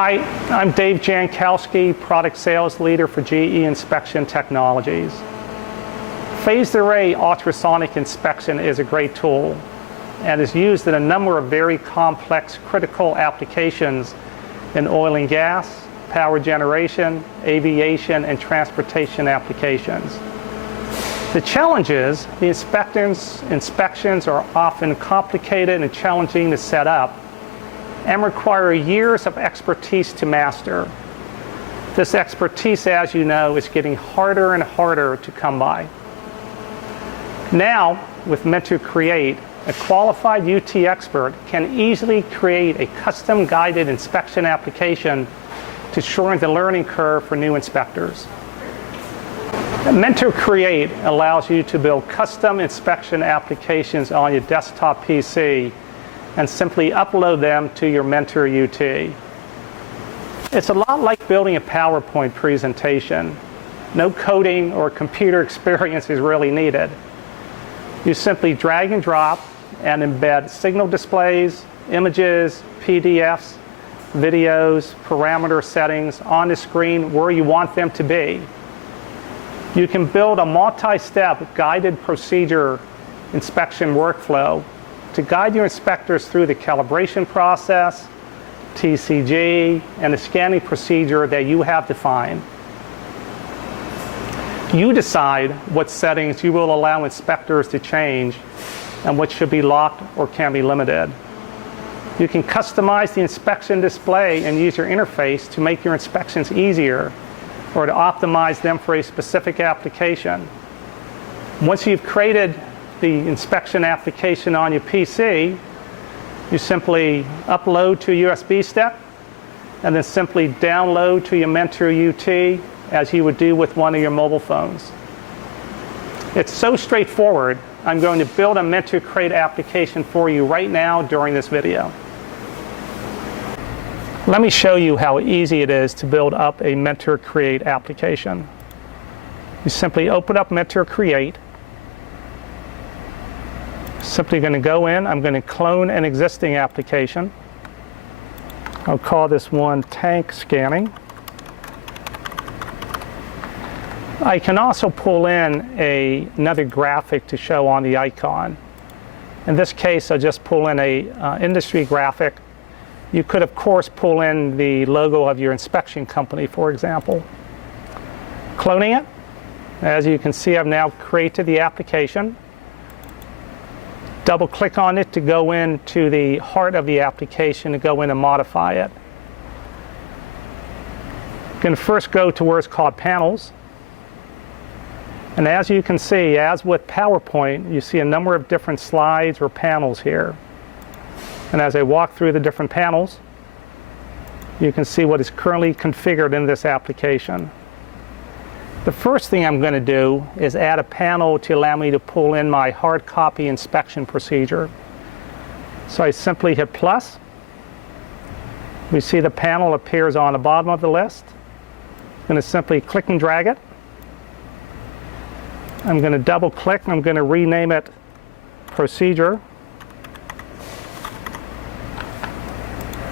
Hi, I'm Dave Jankowski, Product Sales Leader for GE Inspection Technologies. Phased array ultrasonic inspection is a great tool and is used in a number of very complex critical applications in oil and gas, power generation, aviation, and transportation applications. The challenge is the inspections are often complicated and challenging to set up and require years of expertise to master. This expertise, as you know, is getting harder and harder to come by. Now, with Mentor Create, a qualified UT expert can easily create a custom-guided inspection application to shorten the learning curve for new inspectors. Mentor Create allows you to build custom inspection applications on your desktop PC and simply upload them to your Mentor UT. It's a lot like building a PowerPoint presentation. No coding or computer experience is really needed. You simply drag and drop and embed signal displays, images, PDFs, videos, parameter settings on the screen where you want them to be. You can build a multi-step guided procedure inspection workflow to guide your inspectors through the calibration process, TCG, and the scanning procedure that you have defined. You decide what settings you will allow inspectors to change and what should be locked or can be limited. You can customize the inspection display and use your interface to make your inspections easier or to optimize them for a specific application. Once you've created the inspection application on your PC, you simply upload to a USB stick and then simply download to your Mentor UT as you would do with one of your mobile phones. It's so straightforward. I'm going to build a Mentor Create application for you right now during this video. Let me show you how easy it is to build up a Mentor Create application. You simply open up Mentor Create. Simply going to go in, I'm going to clone an existing application. I'll call this one Tank Scanning. I can also pull in another graphic to show on the icon. In this case, I'll just pull in a industry graphic. You could, of course, pull in the logo of your inspection company, for example. Cloning it. As you can see, I've now created the application. Double-click on it to go into the heart of the application to go in and modify it. I'm going to first go to where it's called Panels. And as you can see, as with PowerPoint, you see a number of different slides or panels here. And as I walk through the different panels, you can see what is currently configured in this application. The first thing I'm going to do is add a panel to allow me to pull in my hard copy inspection procedure. So I simply hit plus. We see the panel appears on the bottom of the list. I'm going to simply click and drag it. I'm going to double click and I'm going to rename it Procedure.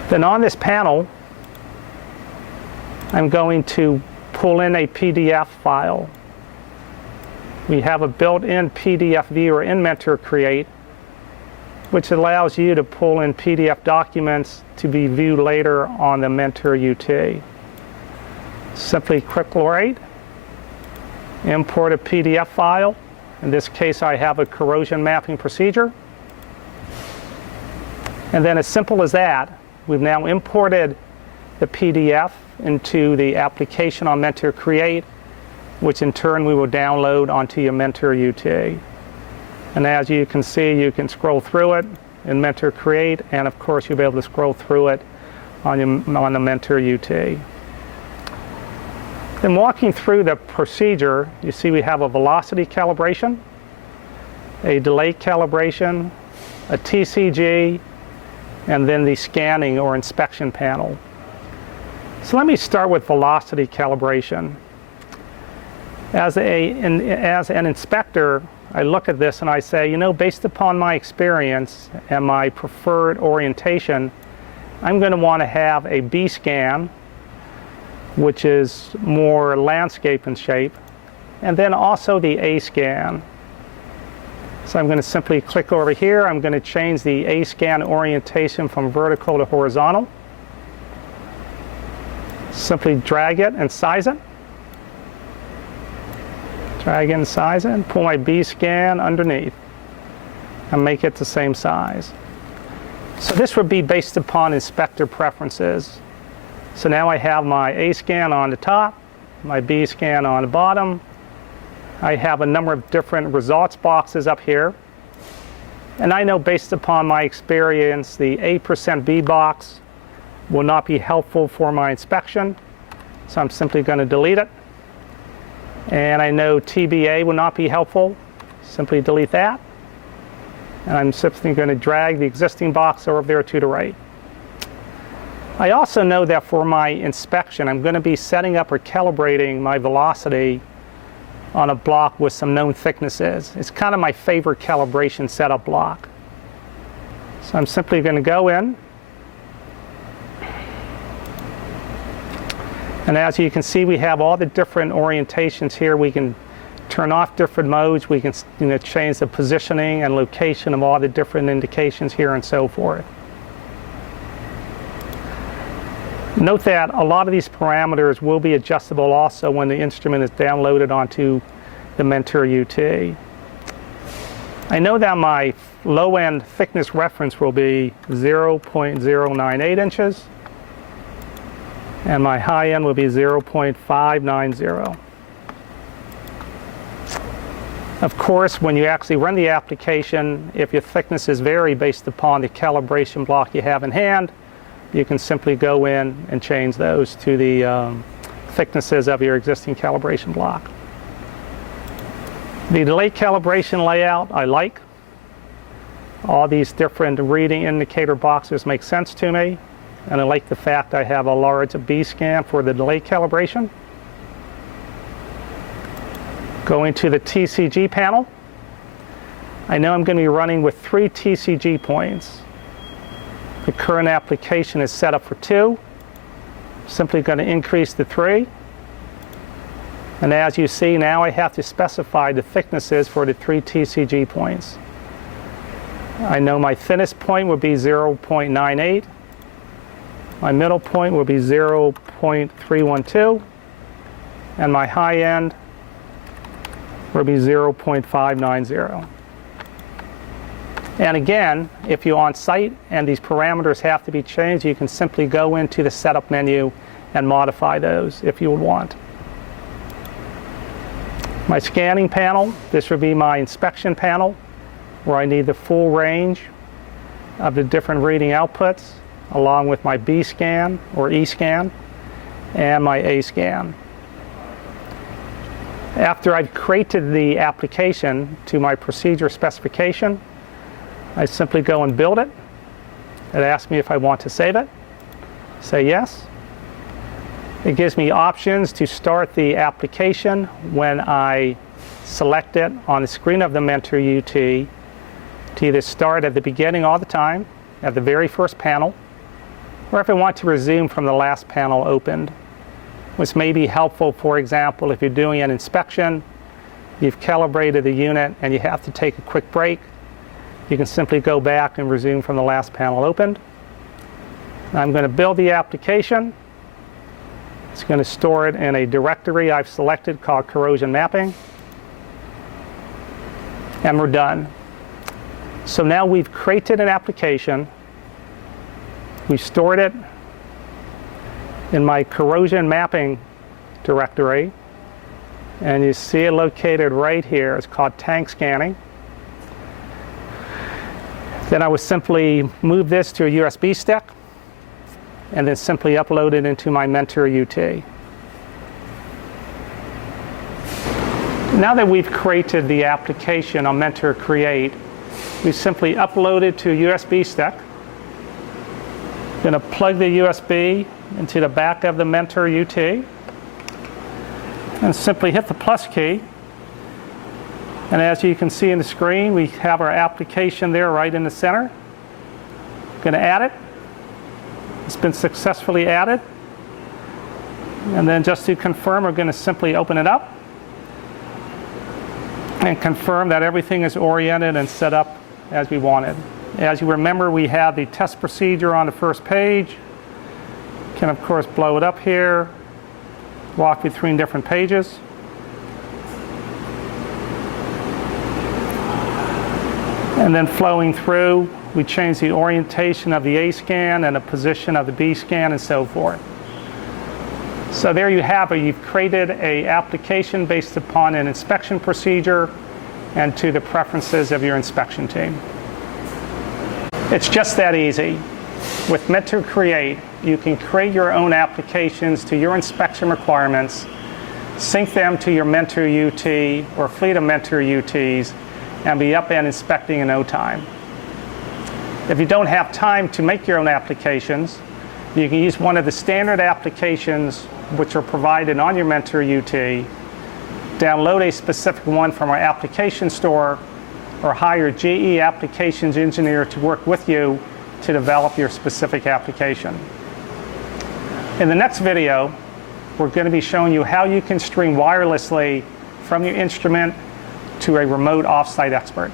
Then on this panel, I'm going to pull in a PDF file. We have a built-in PDF viewer in Mentor Create, which allows you to pull in PDF documents to be viewed later on the Mentor UT. Simply click Right, import a PDF file. In this case, I have a corrosion mapping procedure. And then as simple as that, we've now imported the PDF into the application on Mentor Create, which in turn we will download onto your Mentor UT. And as you can see, you can scroll through it in Mentor Create, and of course you'll be able to scroll through it on the Mentor UT. Then walking through the procedure, you see we have a velocity calibration, a delay calibration, a TCG, and then the scanning or inspection panel. So let me start with velocity calibration. As an inspector, I look at this and I say, you know, based upon my experience and my preferred orientation, I'm going to want to have a B scan, which is more landscape in shape, and then also the A scan. So I'm going to simply click over here. I'm going to change the A scan orientation from vertical to horizontal. Simply drag it and size it. Drag and size it, and pull my B scan underneath and make it the same size. So this would be based upon inspector preferences. So now I have my A scan on the top, my B scan on the bottom. I have a number of different results boxes up here. And I know based upon my experience, the 8% B box will not be helpful for my inspection. So I'm simply going to delete it. And I know TBA will not be helpful. Simply delete that. And I'm simply going to drag the existing box over there to the right. I also know that for my inspection, I'm going to be setting up or calibrating my velocity on a block with some known thicknesses. It's kind of my favorite calibration setup block. So I'm simply going to go in. And as you can see, we have all the different orientations here. We can turn off different modes. We can change the positioning and location of all the different indications here and so forth. Note that a lot of these parameters will be adjustable also when the instrument is downloaded onto the Mentor UT. I know that my low-end thickness reference will be 0.098 inches. And my high end will be 0.590. Of course, when you actually run the application, if your thicknesses vary based upon the calibration block you have in hand, you can simply go in and change those to the thicknesses of your existing calibration block. The delay calibration layout I like. All these different reading indicator boxes make sense to me. And I like the fact I have a large B scan for the delay calibration. Going to the TCG panel. I know I'm going to be running with 3 TCG points. The current application is set up for 2. Simply going to increase to 3. And as you see, now I have to specify the thicknesses for the 3 TCG points. I know my thinnest point would be 0.98. My middle point will be 0.312, and my high end will be 0.590. And again, if you're on site and these parameters have to be changed, you can simply go into the setup menu and modify those if you would want. My scanning panel, this would be my inspection panel, where I need the full range of the different reading outputs, along with my B scan or E scan and my A scan. After I've created the application to my procedure specification, I simply go and build it. It asks me if I want to save it. Say yes. It gives me options to start the application when I select it on the screen of the Mentor UT to either start at the beginning all the time, at the very first panel, or if I want to resume from the last panel opened, which may be helpful, for example, if you're doing an inspection, you've calibrated the unit and you have to take a quick break, you can simply go back and resume from the last panel opened. I'm going to build the application. It's going to store it in a directory I've selected called corrosion mapping. And we're done. So now we've created an application. We stored it in my corrosion mapping directory, and you see it located right here. It's called tank scanning. Then I would simply move this to a USB stick and then simply upload it into my Mentor UT. Now that we've created the application on Mentor Create, we simply upload it to a USB stick. Going to plug the USB into the back of the Mentor UT and simply hit the plus key. And as you can see in the screen, we have our application there right in the center. Going to add it. It's been successfully added. And then just to confirm, we're going to simply open it up and confirm that everything is oriented and set up as we wanted. As you remember, we have the test procedure on the first page. Can of course blow it up here, walk between different pages. And then flowing through, we change the orientation of the A scan and the position of the B scan and so forth. So there you have it. You've created an application based upon an inspection procedure and to the preferences of your inspection team. It's just that easy. With Mentor Create, you can create your own applications to your inspection requirements, sync them to your Mentor UT or fleet of Mentor UTs, and be up and inspecting in no time. If you don't have time to make your own applications, you can use one of the standard applications which are provided on your Mentor UT, download a specific one from our application store, or hire a GE applications engineer to work with you to develop your specific application. In the next video, we're going to be showing you how you can stream wirelessly from your instrument to a remote offsite expert.